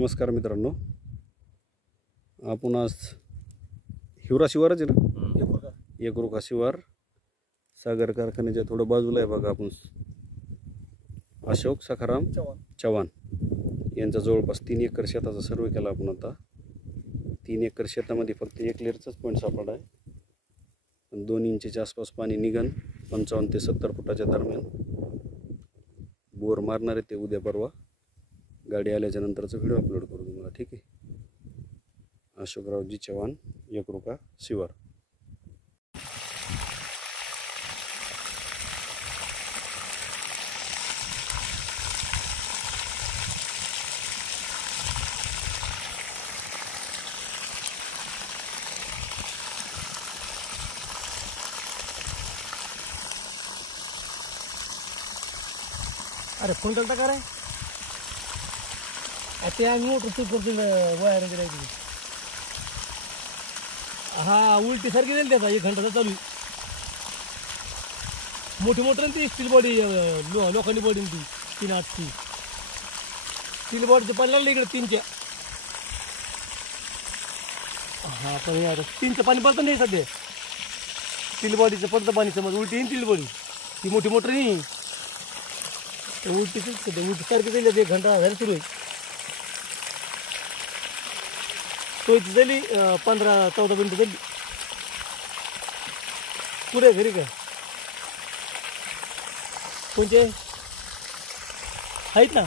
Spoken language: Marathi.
नमस्कार मित्रांनो, आपण आज हिवरा शिवारच आहे ना, एकरुका शिवार सागर कारखान्याच्या थोडं बाजूला आहे बघा. आपण अशोक सखाराम चव्हाण यांचा जवळपास 3 एकर शेताचा सर्वे केला आपण. आता 3 एकर शेतामध्ये फक्त 1 लेअरचाच पॉईंट सापडला आहे. 2 इंचच्या आसपास पाणी निघन. 55 ते 70 फुटाच्या दरम्यान बोर मारणार आहे ते उद्या परवा. गाडी आल्याच्या नंतरचा व्हिडिओ अपलोड करू तुम्हाला. ठीक आहे. अशोकरावजी चव्हाण, एकरुका शिवार. अरे फोन केलता का रे? ते आम्ही मोटर सुरू करतो वायर दिलायची. हा उलटी सारखी दिली त्याचा 1 घंटा चालू. मोठी मोटर ती स्टील बॉडी, लोखंडी बॉडी ती 3/8ची स्टील बॉडीचे पाणी लागले इकडे 3च्या. हा पण यार 3चं पाणी पडतं नाही सध्या. स्टील बॉडीचं पडतं पाणी. समज उलटी येईन स्टील बॉडी, ती मोठी मोटर नाही उलटी उलटी सारखी दिली. 1 घंटा झाली सुरू आहे. सोयची झाली 15-14 मिनिटं झाली. पुढे घरी का कोणते आहेत ना.